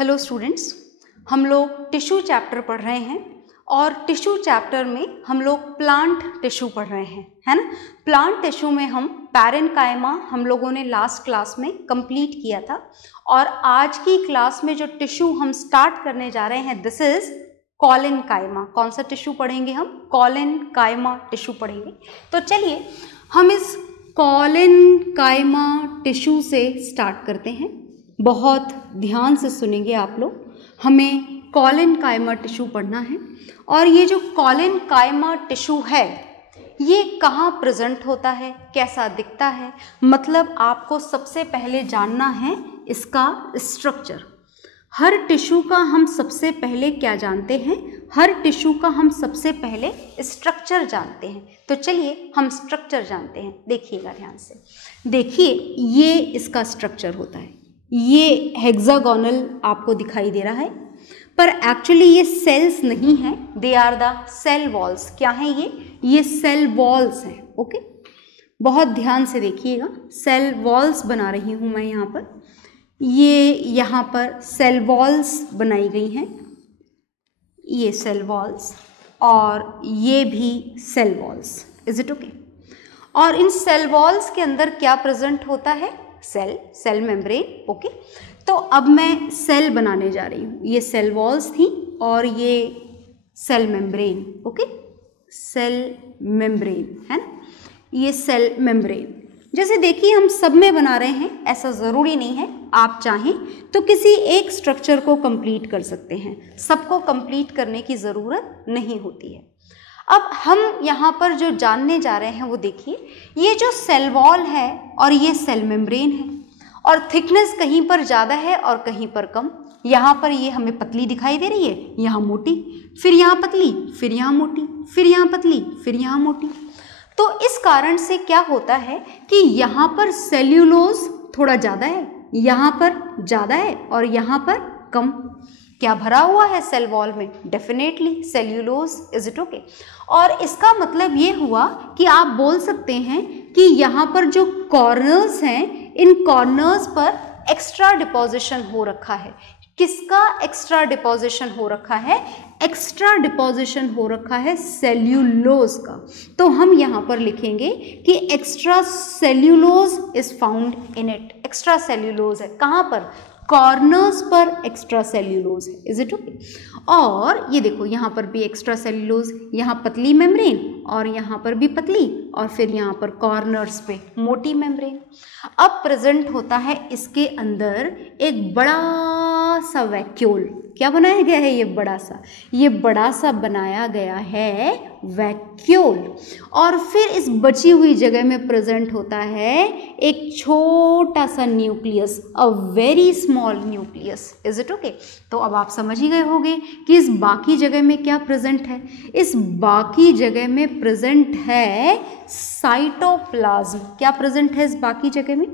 Hello students, हम लोग tissue chapter पढ़ रहे हैं और टिश्यू चैप्टर में हम लोग प्लांट टिश्यू पढ़ रहे हैं, है ना। प्लांट टिश्यू में हम पैरेन्काइमा हम लोगों ने लास्ट क्लास में कंप्लीट किया था और आज की क्लास में जो टिश्यू हम स्टार्ट करने जा रहे हैं दिस इज कॉलेनकाइमा। कौन सा टिश्यू पढ़ेंगे हम? कॉलेनकाइमा टिश्यू पढ़ेंगे। तो चलिए हम इस कॉलेनकाइमा टिश्यू से स्टार्ट करते हैं। बहुत ध्यान से सुनेंगे आप लोग। हमें कॉलेनकाइमा टिश्यू पढ़ना है और ये जो कॉलेनकाइमा टिश्यू है ये कहाँ प्रेजेंट होता है, कैसा दिखता है, मतलब आपको सबसे पहले जानना है इसका स्ट्रक्चर। हर टिश्यू का हम सबसे पहले क्या जानते हैं? हर टिश्यू का हम सबसे पहले स्ट्रक्चर जानते हैं। तो चलिए हम स्ट्रक्चर जानते हैं। देखिएगा ध्यान से, देखिए ये इसका स्ट्रक्चर होता है। ये हेक्सागोनल आपको दिखाई दे रहा है पर एक्चुअली ये सेल्स नहीं है, they are the cell walls. क्या है ये सेल वॉल्स हैं। ओके, बहुत ध्यान से देखिएगा। सेल वॉल्स बना रही हूँ मैं यहाँ पर। ये यहाँ पर सेल वॉल्स बनाई गई हैं, ये सेल वॉल्स और ये भी cell walls. Is it okay? और इन सेल वॉल्स के अंदर क्या प्रेजेंट होता है? Cell membrane. ओके, तो अब मैं सेल बनाने जा रही हूँ। ये सेल वॉल्स थी और ये cell membrane. Okay, cell membrane है ना, ये सेल मेम्ब्रेन। जैसे देखिए हम सब में बना रहे हैं, ऐसा ज़रूरी नहीं है। आप चाहें तो किसी एक स्ट्रक्चर को कंप्लीट कर सकते हैं, सबको कंप्लीट करने की ज़रूरत नहीं होती है। अब हम यहाँ पर जो जानने जा रहे हैं वो देखिए, ये जो सेल वॉल है और ये सेल मेम्ब्रेन है और थिकनेस कहीं पर ज़्यादा है और कहीं पर कम। यहाँ पर ये हमें पतली दिखाई दे रही है, यहाँ मोटी, फिर यहाँ पतली, फिर यहाँ मोटी, फिर यहाँ पतली, फिर यहाँ मोटी। तो इस कारण से क्या होता है कि यहाँ पर सेल्यूलोज थोड़ा ज़्यादा है, यहाँ पर ज़्यादा है और यहाँ पर कम। क्या भरा हुआ है सेल वॉल में? Definitely cellulose. Is it okay? और इसका मतलब ये हुआ कि आप बोल सकते हैं कि यहाँ पर जो कॉर्नर्स हैं, इन कॉर्नर्स पर एक्स्ट्रा डिपोजिशन हो रखा है। किसका एक्स्ट्रा डिपोजिशन हो रखा है? एक्स्ट्रा डिपोजिशन हो रखा है सेल्यूलोज का। तो हम यहाँ पर लिखेंगे कि extra cellulose is found in it. Extra cellulose है कहाँ पर? कॉर्नर्स पर एक्स्ट्रा सेल्यूलोज है। Is it okay? और ये देखो यहाँ पर भी एक्स्ट्रा सेल्यूलोज, यहाँ पतली मेम्ब्रेन और यहाँ पर भी पतली और फिर यहाँ पर कॉर्नर्स पे मोटी मेम्ब्रेन। अब प्रेजेंट होता है इसके अंदर एक बड़ा सा वैक्यूल। क्या बनाया गया है? ये बड़ा सा बनाया गया है वैक्यूल। और फिर इस बची हुई जगह में प्रेजेंट होता है एक छोटा सा nucleus, a very small nucleus. Is it okay? तो अब आप समझ ही गए होंगे कि इस बाकी जगह में क्या प्रेजेंट है। इस बाकी जगह में प्रेजेंट है साइटोप्लाज्म। क्या प्रेजेंट है इस बाकी जगह में?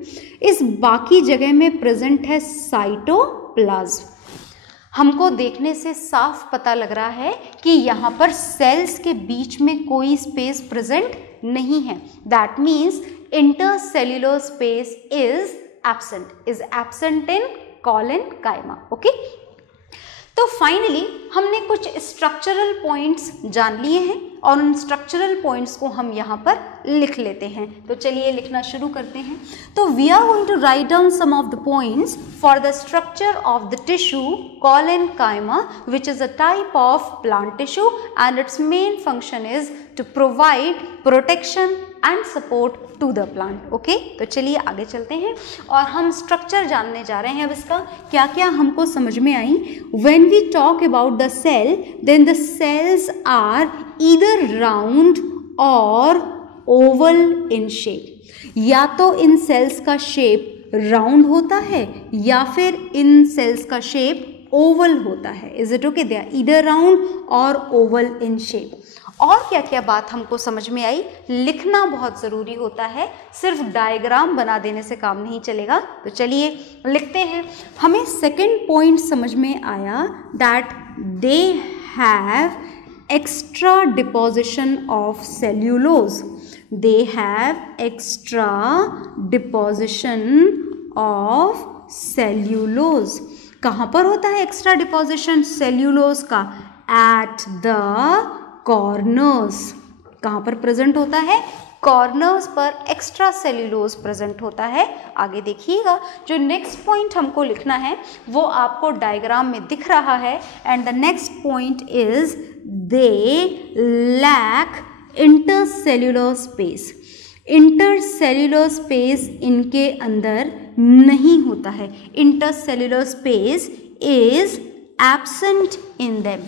इस बाकी जगह में प्रेजेंट है साइटोप्लाज्म। हमको देखने से साफ पता लग रहा है कि यहाँ पर सेल्स के बीच में कोई स्पेस प्रेजेंट नहीं है। That means intercellular space is absent in collenchyma. Okay, तो फाइनली हमने कुछ स्ट्रक्चरल पॉइंट्स जान लिए हैं और उन स्ट्रक्चरल पॉइंट्स को हम यहाँ पर लिख लेते हैं। तो चलिए लिखना शुरू करते हैं। तो we are going to write down some of the points for the structure of the tissue collenchyma which is a type of plant tissue and its main function is to provide protection and support to the plant. Okay? तो चलिए आगे चलते हैं और हम structure जानने जा रहे हैं। अब इसका क्या क्या हमको समझ में आई। When we talk about the cell, then the cells are either round or oval in shape. या तो इन सेल्स का शेप राउंड होता है या फिर इन सेल्स का शेप ओवल होता है। Is it okay? They are either round और ओवल इन शेप। और क्या क्या बात हमको समझ में आई? लिखना बहुत ज़रूरी होता है, सिर्फ डायग्राम बना देने से काम नहीं चलेगा। तो चलिए लिखते हैं। हमें सेकंड पॉइंट समझ में आया that they have extra deposition of cellulose. They have extra deposition of cellulose. कहाँ पर होता है एक्स्ट्रा डिपोजिशन सेल्यूलोज का? At the corners. कहाँ पर प्रेजेंट होता है? कॉर्नर्स पर एक्स्ट्रा सेल्यूलोज प्रेजेंट होता है। आगे देखिएगा, जो नेक्स्ट पॉइंट हमको लिखना है वो आपको डायग्राम में दिख रहा है, and the next point is they lack intercellular space. Intercellular space इनके अंदर नहीं होता है। Intercellular space is absent in them.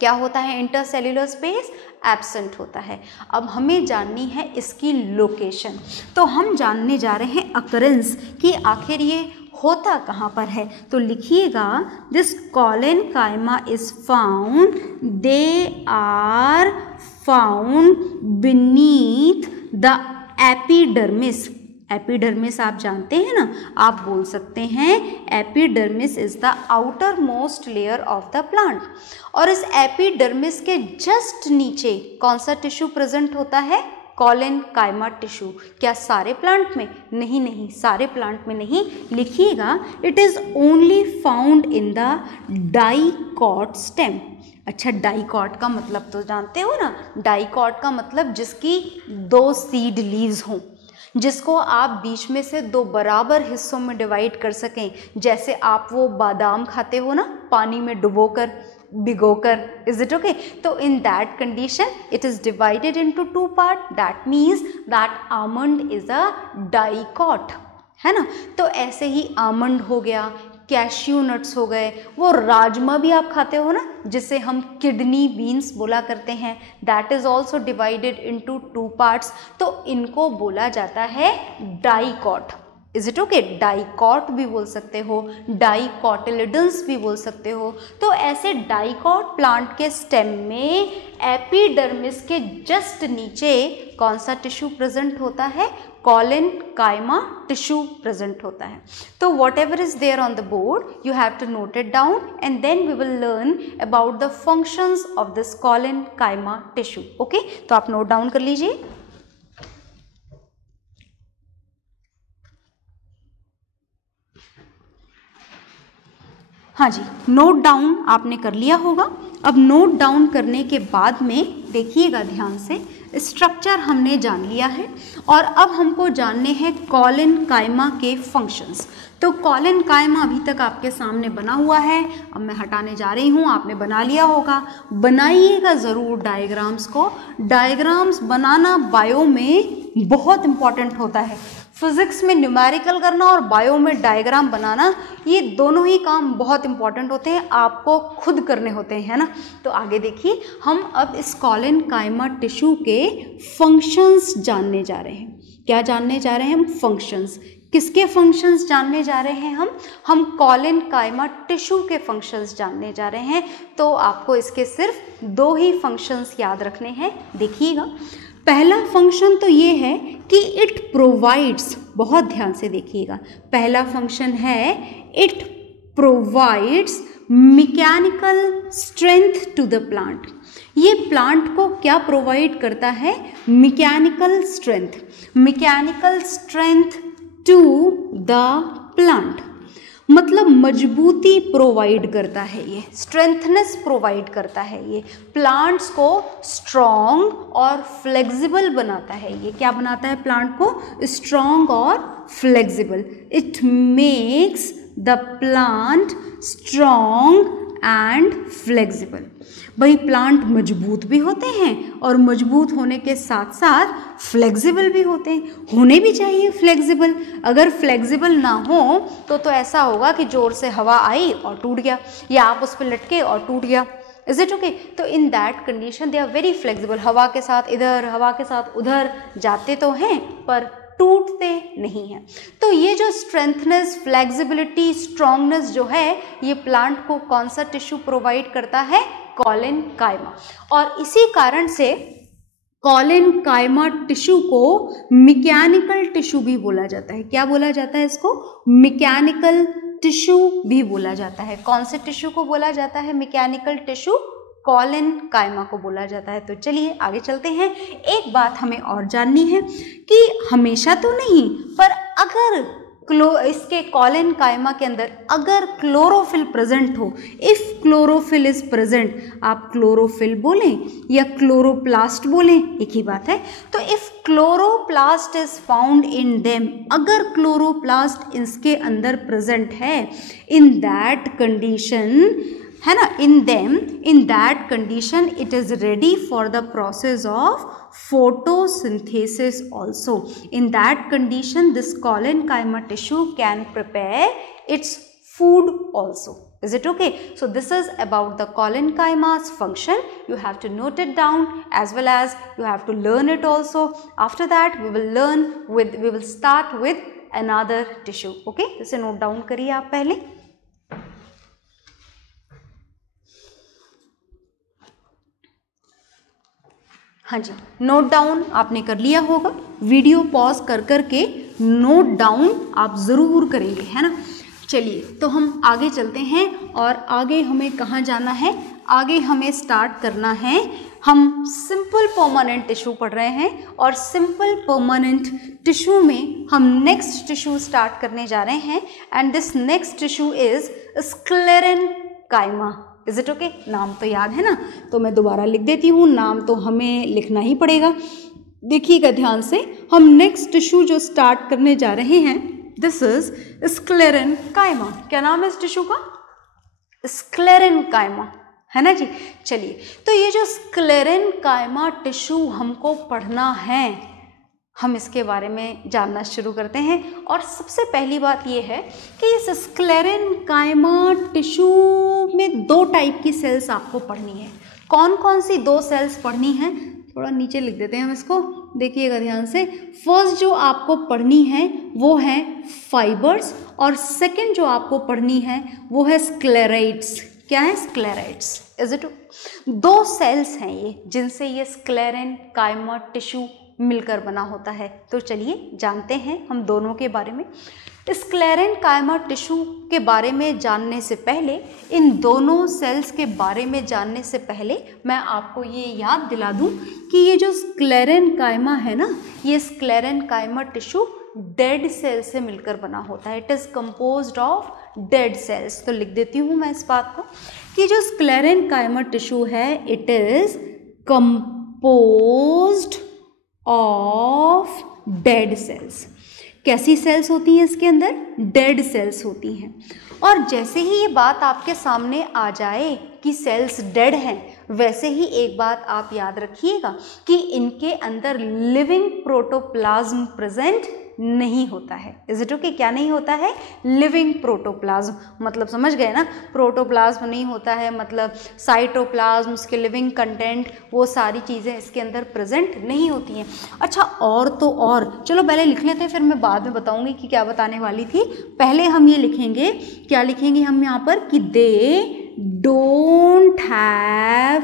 क्या होता है? इंटरसेल्यूलर स्पेस एब्सेंट होता है। अब हमें जाननी है इसकी लोकेशन, तो हम जानने जा रहे हैं अकरेंस कि आखिर ये होता कहाँ पर है। तो लिखिएगा, this collenchyma is found, they are found beneath the epidermis. Epidermis आप जानते हैं ना, आप बोल सकते हैं epidermis is the outer most layer of the plant. और इस एपिडर्मिस के जस्ट नीचे कौन सा टिश्यू प्रेजेंट होता है? Collenchyma tissue. क्या सारे प्लांट में? नहीं नहीं, सारे प्लांट में नहीं। लिखिएगा, it is only found in the dicot stem. अच्छा, डाइकॉट का मतलब तो जानते हो ना, डाइकॉट का मतलब जिसकी 2 सीड लीव्स हों, जिसको आप बीच में से 2 बराबर हिस्सों में डिवाइड कर सकें। जैसे आप वो बादाम खाते हो ना, पानी में डुबोकर, भिगोकर, इज इट ओके? तो in that condition it is divided into 2 part. That means that almond is a dicot, है ना। तो ऐसे ही आमंड हो गया, कैश्यू नट्स हो गए, वो राजमा भी आप खाते हो ना, जिसे हम किडनी बीन्स बोला करते हैं, that is also divided into 2 parts. तो इनको बोला जाता है dicot. Is it okay? Dicot भी बोल सकते हो, डाइकॉटिलिडन्स भी बोल सकते हो। तो ऐसे डाइकॉट प्लांट के स्टेम में एपिडर्मिस के जस्ट नीचे कौन सा टिश्यू प्रेजेंट होता है? कॉलेनकाइमा टिश्यू प्रेजेंट होता है। तो whatever is there on the board you have to note it down, and then we will learn about the functions of this collenchyma tissue. Okay, तो आप note down कर लीजिए। हाँ जी, note down आपने कर लिया होगा। अब नोट डाउन करने के बाद में देखिएगा ध्यान से, स्ट्रक्चर हमने जान लिया है और अब हमको जानने हैं कॉलेनकाइमा के फंक्शंस। तो कॉलेनकाइमा अभी तक आपके सामने बना हुआ है, अब मैं हटाने जा रही हूँ, आपने बना लिया होगा। बनाइएगा ज़रूर डायग्राम्स को। डायग्राम्स बनाना बायो में बहुत इम्पॉर्टेंट होता है। फिजिक्स में न्यूमेरिकल करना और बायो में डायग्राम बनाना, ये दोनों ही काम बहुत इंपॉर्टेंट होते हैं, आपको खुद करने होते हैं, है ना। तो आगे देखिए, हम अब इस कॉलेनकाइमा टिश्यू के फंक्शंस जानने जा रहे हैं। क्या जानने जा रहे हैं हम? फंक्शंस। किसके फंक्शंस जानने जा रहे हैं हम कॉलेनकाइमा टिश्यू के फंक्शंस जानने जा रहे हैं। तो आपको इसके सिर्फ 2 ही फंक्शंस याद रखने हैं। देखिएगा, पहला फंक्शन तो ये है कि इट प्रोवाइड्स, बहुत ध्यान से देखिएगा, पहला फंक्शन है it provides mechanical strength to the plant. ये प्लांट को क्या प्रोवाइड करता है? Mechanical strength. Mechanical strength to the plant मतलब मजबूती प्रोवाइड करता है, ये स्ट्रेंथनेस प्रोवाइड करता है, ये प्लांट्स को स्ट्रॉन्ग और फ्लेक्सिबल बनाता है। ये क्या बनाता है? प्लांट को स्ट्रॉन्ग और flexible. It makes the plant strong and flexible. भाई प्लांट मजबूत भी होते हैं और मजबूत होने के साथ साथ फ्लेक्सिबल भी होते हैं, होने भी चाहिए फ्लेक्सिबल। अगर फ्लेक्सिबल ना हो तो ऐसा होगा कि ज़ोर से हवा आई और टूट गया, या आप उस पर लटके और टूट गया। Is it okay? तो in that condition they are very flexible. हवा के साथ इधर, हवा के साथ उधर जाते तो हैं पर टूटते नहीं हैं। तो ये जो स्ट्रेंथनेस, फ्लेक्सिबिलिटी, स्ट्रॉन्गनेस जो है, ये प्लांट को कौन सा टिश्यू प्रोवाइड करता है? कॉलेनकाइमा। और इसी कारण से कॉलेनकाइमा टिश्यू को मैकेनिकल टिश्यू भी बोला जाता है। क्या बोला जाता है इसको? मैकेनिकल टिश्यू भी बोला जाता है। कौन से टिश्यू को बोला जाता है मैकेनिकल टिश्यू? कॉलेनकाइमा को बोला जाता है। तो चलिए आगे चलते हैं। एक बात हमें और जाननी है कि हमेशा तो नहीं, पर अगर इसके कॉलेनकाइमा के अंदर अगर क्लोरोफिल प्रेजेंट हो, इफ क्लोरोफिल इज प्रेजेंट, आप क्लोरोफिल बोलें या क्लोरोप्लास्ट बोलें, एक ही बात है। तो if chloroplast is found in them, अगर क्लोरोप्लास्ट इसके अंदर प्रेजेंट है, इन दैट कंडीशन, है ना, in them, in that condition it is ready for the process of photosynthesis also. In that condition this collenchyma tissue can prepare its food also. Is it okay? So this is about the collenchyma's function. You have to note it down as well as you have to learn it also. After that we will start with another tissue. Okay, इसे note down करिए आप पहले। हाँ जी, note down आपने कर लिया होगा, video pause कर करके नोट डाउन आप ज़रूर करेंगे, है ना। चलिए तो हम आगे चलते हैं और आगे हमें कहाँ जाना है, आगे हमें स्टार्ट करना है, हम सिंपल परमानेंट टिश्यू पढ़ रहे हैं और सिंपल परमानेंट टिश्यू में हम नेक्स्ट टिश्यू स्टार्ट करने जा रहे हैं and this next tissue is sclerenchyma. Is it okay? नाम तो याद है ना, तो मैं दोबारा लिख देती हूँ, नाम तो हमें लिखना ही पड़ेगा। देखिएगा ध्यान से, हम नेक्स्ट टिश्यू जो स्टार्ट करने जा रहे हैं दिस इज स्क्लेरेनकाइमा। क्या नाम है इस टिश्यू का? स्क्लेरेनकाइमा, है ना जी। चलिए तो ये जो स्क्लेरेनकाइमा टिश्यू हमको पढ़ना है, हम इसके बारे में जानना शुरू करते हैं। और सबसे पहली बात ये है कि इस स्क्लेरेनकाइमा टिश्यू में दो टाइप की सेल्स आपको पढ़नी है। कौन कौन सी दो सेल्स पढ़नी है, थोड़ा नीचे लिख देते हैं हम इसको, देखिएगा ध्यान से। फर्स्ट जो आपको पढ़नी है वो है फाइबर्स और सेकंड जो आपको पढ़नी है वो है स्क्लेराइड्स। क्या है? स्क्लेराइड्स। Is it? दो सेल्स हैं ये जिनसे ये स्क्लेरेनकाइमा टिश्यू मिलकर बना होता है। तो चलिए जानते हैं हम दोनों के बारे में। स्क्लेरेनकाइमा टिश्यू के बारे में जानने से पहले, इन दोनों सेल्स के बारे में जानने से पहले मैं आपको ये याद दिला दूं कि ये जो स्क्लेरेनकाइमा है ना, ये स्क्लेरेनकाइमा टिश्यू डेड सेल से मिलकर बना होता है। It is composed of dead cells. तो लिख देती हूँ मैं इस बात को कि जो स्क्लेरेनकाइमा टिश्यू है it is composed of dead cells. कैसी सेल्स होती हैं इसके अंदर? डेड सेल्स होती हैं। और जैसे ही ये बात आपके सामने आ जाए कि सेल्स डेड हैं, वैसे ही एक बात आप याद रखिएगा कि इनके अंदर लिविंग प्रोटोप्लाज्म प्रेजेंट नहीं होता है। Is it okay? क्या नहीं होता है? Living protoplasm. मतलब समझ गए ना, प्रोटोप्लाज्म नहीं होता है मतलब साइटोप्लाज्म, उसके लिविंग कंटेंट, वो सारी चीज़ें इसके अंदर प्रेजेंट नहीं होती हैं। अच्छा, और तो और, चलो पहले लिख लेते हैं, फिर मैं बाद में बताऊंगी कि क्या बताने वाली थी। पहले हम ये लिखेंगे, क्या लिखेंगे हम यहाँ पर कि they don't have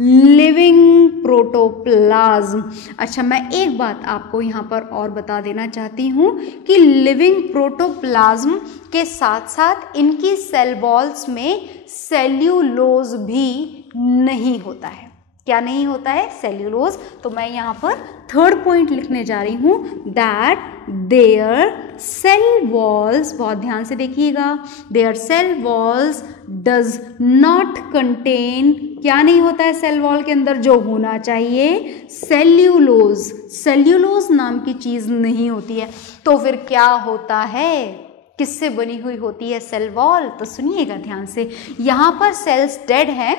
living protoplasm. अच्छा, मैं एक बात आपको यहाँ पर और बता देना चाहती हूँ कि लिविंग प्रोटोप्लाज्म के साथ साथ इनकी सेल वॉल्स में सेल्यूलोज भी नहीं होता है। क्या नहीं होता है? सेल्यूलोज। तो मैं यहाँ पर थर्ड पॉइंट लिखने जा रही हूँ दैट देयर सेल वॉल्स, बहुत ध्यान से देखिएगा, their cell walls does not contain, क्या नहीं होता है सेल वॉल के अंदर जो होना चाहिए? सेल्यूलोज। सेल्यूलोज नाम की चीज़ नहीं होती है। तो फिर क्या होता है? किससे बनी हुई होती है सेल वॉल? तो सुनिएगा ध्यान से, यहाँ पर सेल्स डेड हैं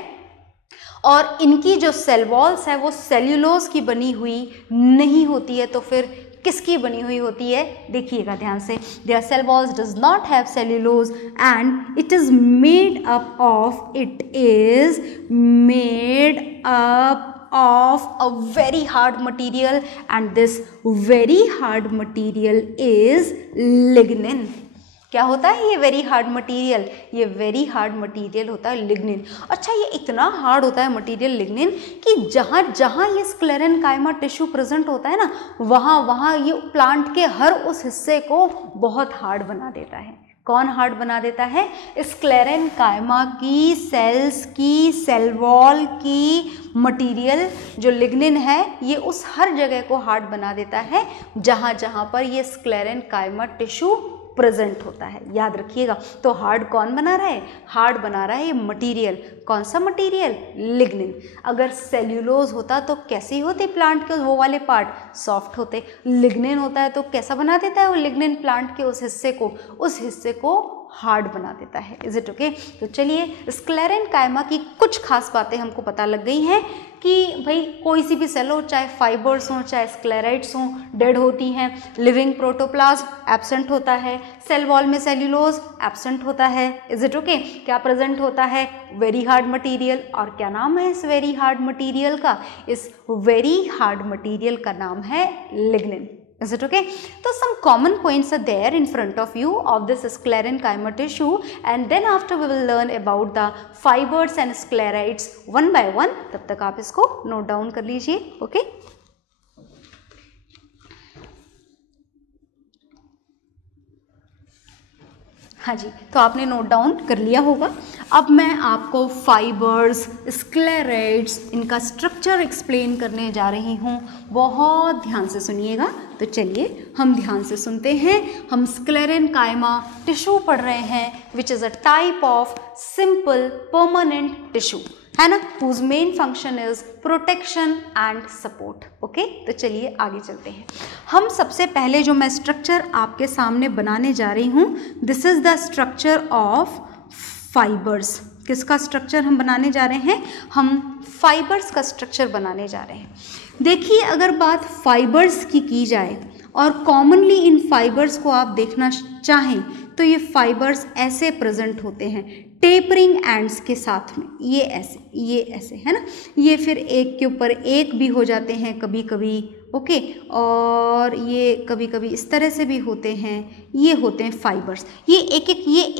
और इनकी जो सेल वॉल्स है वो सेल्यूलोज की बनी हुई नहीं होती है। तो फिर किसकी बनी हुई होती है? देखिएगा ध्यान से, their cell walls does not have cellulose and it is made up of, it is made up of a very hard material and this very hard material is lignin. क्या होता है ये वेरी हार्ड मटेरियल? ये very hard material होता है lignin. अच्छा, ये इतना हार्ड होता है मटेरियल लिग्निन कि जहाँ जहाँ ये स्क्लेरेनकाइमा टिश्यू प्रेजेंट होता है ना, वहाँ वहाँ ये प्लांट के हर उस हिस्से को बहुत हार्ड बना देता है। कौन हार्ड बना देता है? स्क्लेरेनकाइमा की सेल्स की सेल वॉल की मटेरियल जो लिग्निन है ये उस हर जगह को हार्ड बना देता है जहाँ जहाँ पर ये स्क्लेरेनकाइमा टिश्यू प्रेजेंट होता है। याद रखिएगा। तो हार्ड कौन बना रहा है? हार्ड बना रहा है ये मटेरियल। कौन सा मटेरियल? लिग्निन। अगर सेल्यूलोज होता तो कैसे होते प्लांट के वो वाले पार्ट? सॉफ्ट होते। लिग्निन होता है तो कैसा बना देता है वो लिग्निन प्लांट के उस हिस्से को हार्ड बना देता है। Is it okay? तो चलिए स्क्लेरेनकाइमा की कुछ खास बातें हमको पता लग गई हैं कि भाई कोई सी भी सेल हो, चाहे फाइबर्स हों चाहे स्क्लेराइड्स हों, डेड होती हैं। लिविंग प्रोटोप्लाज्म एब्सेंट होता है। सेल वॉल में सेल्यूलोज एब्सेंट होता है। Is it okay? क्या प्रेजेंट होता है? Very hard material. और क्या नाम है इस वेरी हार्ड मटेरियल का? इस वेरी हार्ड मटेरियल का नाम है lignin. Is it okay? So some common points are there in front of you of this sclerenchyma tissue, and then after we will learn about the fibers and sclerites one by one. तब तक आप इसको note down कर लीजिए। Okay? हाँ जी, तो आपने नोट डाउन कर लिया होगा। अब मैं आपको फाइबर्स, स्क्लेराइड्स, इनका स्ट्रक्चर एक्सप्लेन करने जा रही हूँ। बहुत ध्यान से सुनिएगा। तो चलिए हम ध्यान से सुनते हैं। हम स्क्लेरेनकाइमा टिश्यू पढ़ रहे हैं which is a type of simple permanent tissue, है ना, whose main function is protection and support. Okay? तो चलिए आगे चलते हैं। हम सबसे पहले जो मैं स्ट्रक्चर आपके सामने बनाने जा रही हूँ, this is the structure of fibres. किसका स्ट्रक्चर हम बनाने जा रहे हैं? हम फाइबर्स का स्ट्रक्चर बनाने जा रहे हैं। देखिए, अगर बात फाइबर्स की जाए और कॉमनली इन फाइबर्स को आप देखना चाहें तो ये फाइबर्स ऐसे प्रेजेंट होते हैं टेपरिंग एंड्स के साथ में। ये ऐसे है ना, ये फिर एक के ऊपर एक भी हो जाते हैं कभी कभी। ओके? और ये कभी कभी इस तरह से भी होते हैं। ये होते हैं फाइबर्स। ये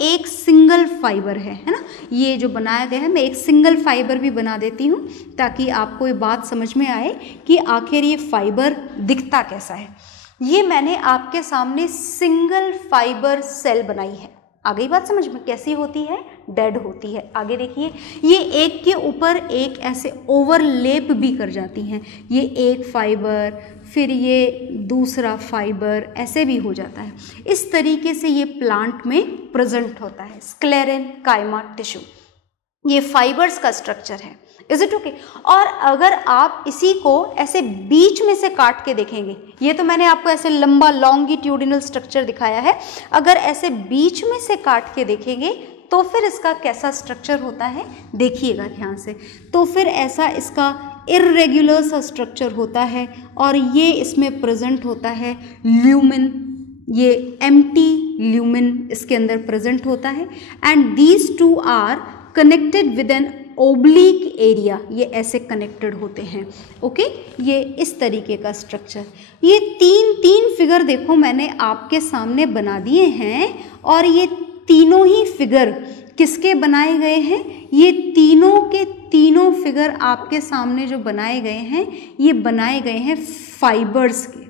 एक सिंगल फाइबर है ना। ये जो बनाया गया है, मैं एक सिंगल फाइबर भी बना देती हूँ ताकि आपको ये बात समझ में आए कि आखिर ये फाइबर दिखता कैसा है। ये मैंने आपके सामने सिंगल फाइबर सेल बनाई है। आ गई बात समझ में? कैसी होती है? डेड होती है। आगे देखिए, ये एक के ऊपर एक ऐसे ओवरलेप भी कर जाती हैं। ये एक फाइबर, फिर ये दूसरा फाइबर, ऐसे भी हो जाता है। इस तरीके से ये प्लांट में प्रेजेंट होता है स्क्लेरेनकाइमा टिश्यू। ये फाइबर्स का स्ट्रक्चर है। Is it okay? और अगर आप इसी को ऐसे बीच में से काट के देखेंगे, ये तो मैंने आपको ऐसे लंबा लॉन्गिट्यूडिनल स्ट्रक्चर दिखाया है, अगर ऐसे बीच में से काट के देखेंगे तो फिर इसका कैसा स्ट्रक्चर होता है? देखिएगा ध्यान से। तो फिर ऐसा इसका इर्रेगुलर सा स्ट्रक्चर होता है और ये इसमें प्रेजेंट होता है ल्यूमेन। ये एम्प्टी ल्यूमेन इसके अंदर प्रेजेंट होता है and these two are connected with an oblique area. ये ऐसे कनेक्टेड होते हैं। ओके? ये इस तरीके का स्ट्रक्चर। ये तीन फिगर देखो मैंने आपके सामने बना दिए हैं और ये तीनों ही फिगर किसके बनाए गए हैं? ये तीनों के तीनों फिगर आपके सामने जो बनाए गए हैं, ये बनाए गए हैं फाइबर्स के।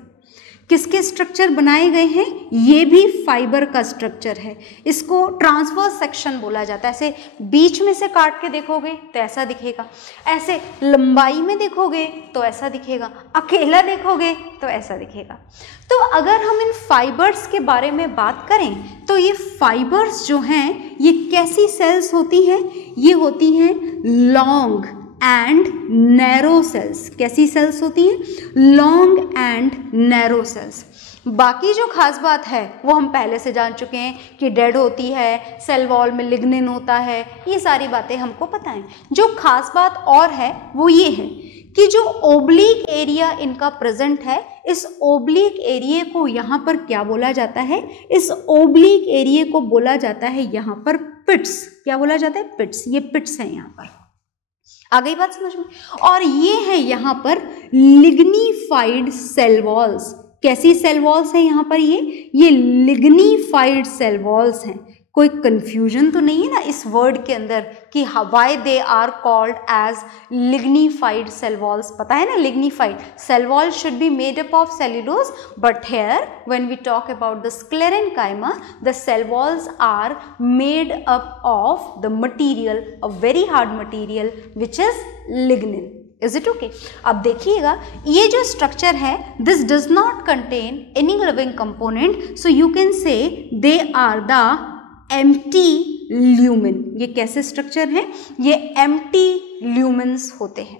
किसके स्ट्रक्चर बनाए गए हैं? ये भी फाइबर का स्ट्रक्चर है। इसको ट्रांसवर्स सेक्शन बोला जाता है। ऐसे बीच में से काट के देखोगे तो ऐसा दिखेगा, ऐसे लंबाई में देखोगे तो ऐसा दिखेगा, अकेला देखोगे तो ऐसा दिखेगा। तो अगर हम इन फाइबर्स के बारे में बात करें तो ये फाइबर्स जो हैं ये कैसी सेल्स होती हैं? ये होती हैं लॉन्ग एंड नैरो सेल्स। कैसी सेल्स होती हैं? Long and narrow cells. बाकी जो खास बात है वो हम पहले से जान चुके हैं कि डेड होती है, सेल वॉल में लिग्निन होता है, ये सारी बातें हमको पता हैं। जो खास बात और है वो ये है कि जो ओब्लिक एरिया इनका प्रेजेंट है, इस ओब्लिक एरिया को यहाँ पर क्या बोला जाता है? इस ओब्लिक एरिया को बोला जाता है यहाँ पर पिट्स। क्या बोला जाता है? पिट्स। ये पिट्स हैं यहाँ पर। आ गई बात समझ में? और ये है यहाँ पर लिग्निफाइड सेल वॉल्स। कैसी सेल वॉल्स हैं यहाँ पर? ये लिग्निफाइड सेल वॉल्स हैं। कोई कंफ्यूजन तो नहीं है ना इस वर्ड के अंदर कि why they are called as lignified cell walls? पता है ना, lignified cell wall should be made up of cellulose, but here when we talk about the sclerenchyma the cell walls are made up of the material, a very hard material which is lignin. Is it okay? अब देखिएगा ये जो structure है, this does not contain any living component, so you can say they are the empty lumen. ये कैसे structure है? ये empty ल्यूमेन्स होते हैं।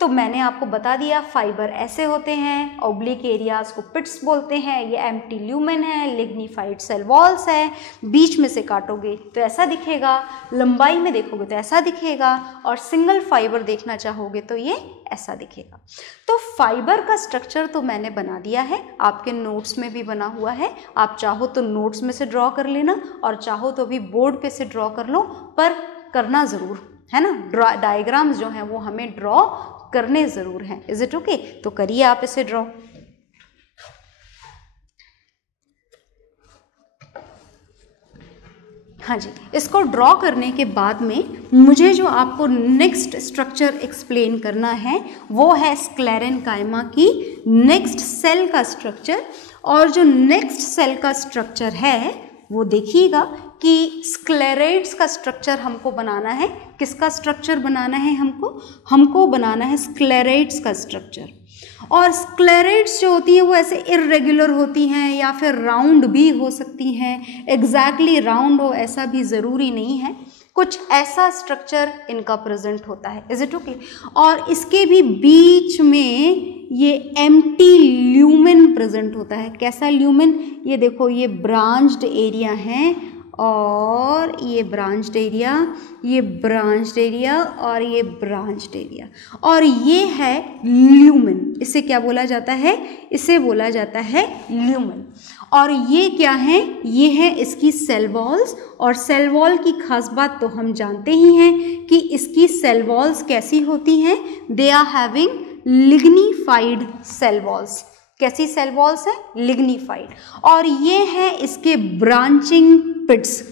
तो मैंने आपको बता दिया फाइबर ऐसे होते हैं, ऑब्लिक एरियाज को पिट्स बोलते हैं, ये एम्प्टी ल्यूमेन है, लिग्निफाइड सेल वॉल्स है, बीच में से काटोगे तो ऐसा दिखेगा, लंबाई में देखोगे तो ऐसा दिखेगा, और सिंगल फाइबर देखना चाहोगे तो ये ऐसा दिखेगा। तो फाइबर का स्ट्रक्चर तो मैंने बना दिया है, आपके नोट्स में भी बना हुआ है, आप चाहो तो नोट्स में से ड्रॉ कर लेना और चाहो तो अभी बोर्ड पे से ड्रॉ कर लो, पर करना ज़रूर है ना, डायग्राम्स जो हैं वो हमें ड्रॉ करने ज़रूर हैं। Is it okay? तो करिए आप इसे ड्रॉ। हाँ जी, इसको ड्रॉ करने के बाद में मुझे जो आपको नेक्स्ट स्ट्रक्चर एक्सप्लेन करना है वो है स्क्लेरेन्काइमा की नेक्स्ट सेल का स्ट्रक्चर। और जो नेक्स्ट सेल का स्ट्रक्चर है वो देखिएगा कि स्क्लेराइड्स का स्ट्रक्चर हमको बनाना है। किसका स्ट्रक्चर बनाना है हमको बनाना है स्क्लेराइड्स का स्ट्रक्चर। और स्क्लेराइड्स जो होती हैं वो ऐसे इर्रेगुलर होती हैं या फिर राउंड भी हो सकती हैं, एग्जैक्टली राउंड हो ऐसा भी ज़रूरी नहीं है, कुछ ऐसा स्ट्रक्चर इनका प्रेजेंट होता है। Is it okay? और इसके भी बीच में ये एम्प्टी ल्यूमेन प्रेजेंट होता है। कैसा ल्यूमेन? ये देखो, ये ब्रांच्ड एरिया है और ये ब्रांच्ड एरिया, ये ब्रांच्ड एरिया और ये ब्रांच्ड एरिया, और ये है ल्यूमेन। इसे क्या बोला जाता है? इसे बोला जाता है ल्यूमेन। और ये क्या है? ये है इसकी सेल वॉल्स। और सेल वॉल की खास बात तो हम जानते ही हैं कि इसकी सेल वॉल्स कैसी होती हैं, they are having lignified cell walls. कैसी सेल वॉल्स है? लिग्निफाइड। और ये है इसके ब्रांचिंग पिट्स।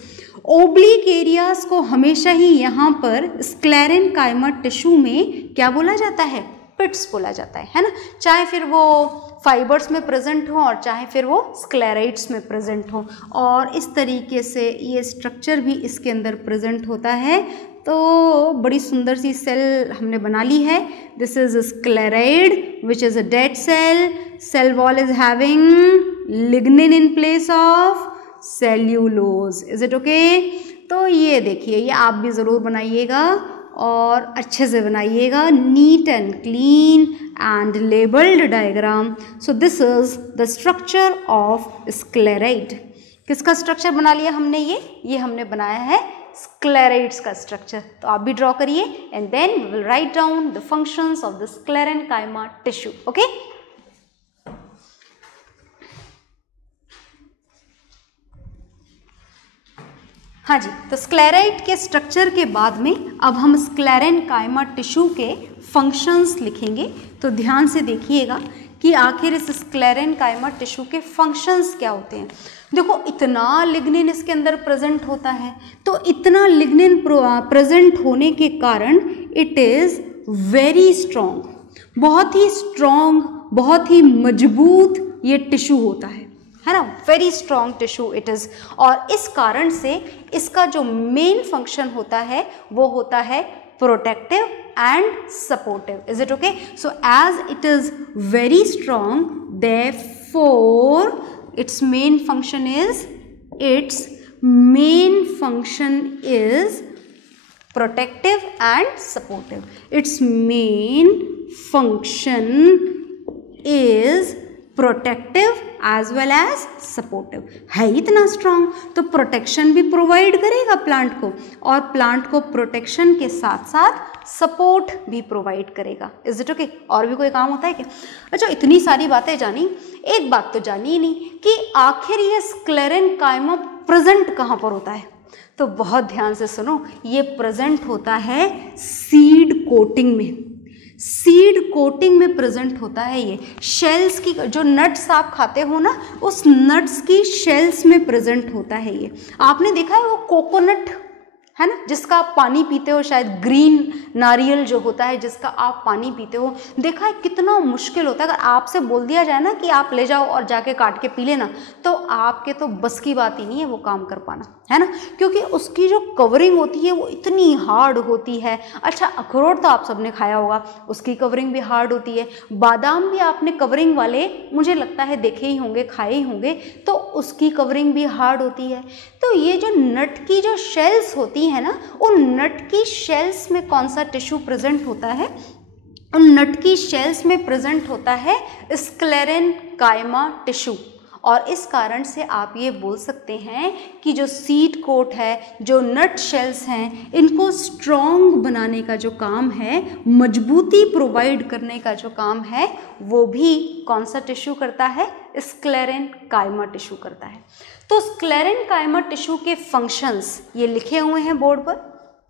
ओब्लिक एरियाज को हमेशा ही यहाँ पर स्क्लेरेन्काइमा टिश्यू में क्या बोला जाता है? पिट्स बोला जाता है ना, चाहे फिर वो फाइबर्स में प्रेजेंट हो और चाहे फिर वो स्क्लेराइड्स में प्रेजेंट हो। और इस तरीके से ये स्ट्रक्चर भी इसके अंदर प्रेजेंट होता है। तो बड़ी सुंदर सी सेल हमने बना ली है। This is sclereid which is a dead cell. Cell wall is having lignin in place of cellulose. Is it okay? तो ये देखिए, ये आप भी ज़रूर बनाइएगा और अच्छे से बनाइएगा, neat and clean and labelled diagram. So this is the structure of sclereid. किसका स्ट्रक्चर बना लिया हमने? ये हमने बनाया है स्क्लेराइड्स का स्ट्रक्चर। तो आप भी ड्रॉ करिए and then we will write down the functions of the sclerenchyma tissue. Okay? हाँ जी, तो स्क्लेराइड के स्ट्रक्चर के बाद में अब हम स्क्लेरेन्काइमा टिश्यू के फंक्शंस लिखेंगे। तो ध्यान से देखिएगा कि आखिर इस स्क्लेरेन्काइमा टिश्यू के फंक्शंस क्या होते हैं। देखो, इतना लिग्निन इसके अंदर प्रेजेंट होता है, तो इतना लिग्निन प्रेजेंट होने के कारण इट इज़ वेरी स्ट्रॉन्ग, बहुत ही स्ट्रॉन्ग, बहुत ही मजबूत ये टिश्यू होता है ना, very strong tissue it is. और इस कारण से इसका जो मेन फंक्शन होता है वो होता है protective and supportive. Is it okay? So as it is very strong, therefore its main function is protective and supportive. Its main function is protective as well as supportive. है इतना strong तो protection भी provide करेगा plant को, और plant को protection के साथ साथ सपोर्ट भी प्रोवाइड करेगा। Is it okay? और भी कोई काम होता है क्या? अच्छा, इतनी सारी बातें जानी, एक बात तो जानी ही नहीं कि आखिर ये स्क्लेरेन्काइमा प्रेजेंट कहाँ पर होता है। तो बहुत ध्यान से सुनो, ये प्रेजेंट होता है सीड कोटिंग में। सीड कोटिंग में प्रेजेंट होता है। ये शेल्स की, जो नट्स आप खाते हो ना, उस नट्स की शेल्स में प्रेजेंट होता है ये। आपने देखा है वो कोकोनट है ना, जिसका आप पानी पीते हो, शायद ग्रीन नारियल जो होता है जिसका आप पानी पीते हो, देखा है कितना मुश्किल होता है। अगर आपसे बोल दिया जाए ना कि आप ले जाओ और जाके काट के पी लेना, तो आपके तो बस की बात ही नहीं है वो काम कर पाना, है ना, क्योंकि उसकी जो कवरिंग होती है वो इतनी हार्ड होती है। अच्छा, अखरोट तो आप सबने खाया होगा, उसकी कवरिंग भी हार्ड होती है। बादाम भी आपने कवरिंग वाले मुझे लगता है देखे ही होंगे, खाए ही होंगे, तो उसकी कवरिंग भी हार्ड होती है। तो ये जो नट की जो शेल्स होती है ना, उन नट की शेल्स में कौन सा टिश्यू प्रेजेंट होता है? उन नट की शेल्स में प्रेजेंट होता है स्क्लेरेनकाइमा टिश्यू। और इस कारण से आप ये बोल सकते हैं कि जो सीड कोट है, जो नट शेल्स हैं, इनको स्ट्रॉन्ग बनाने का जो काम है, मजबूती प्रोवाइड करने का जो काम है, वो भी कौन सा टिश्यू करता है? स्क्लेरेनकाइमा टिश्यू करता है। तो स्क्लेरेनकाइमा टिश्यू के फंक्शंस ये लिखे हुए हैं बोर्ड पर,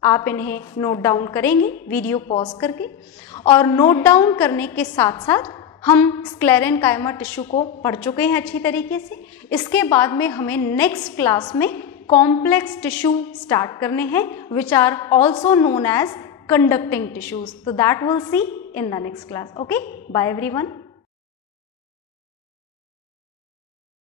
आप इन्हें नोट डाउन करेंगे वीडियो पॉज करके। और नोट डाउन करने के साथ साथ हम स्क्लेरेनकाइमा टिश्यू को पढ़ चुके हैं अच्छी तरीके से। इसके बाद में हमें नेक्स्ट क्लास में कॉम्प्लेक्स टिश्यू स्टार्ट करने हैं, which are also known as conducting tissues. तो that will see in the next class. Okay, bye everyone.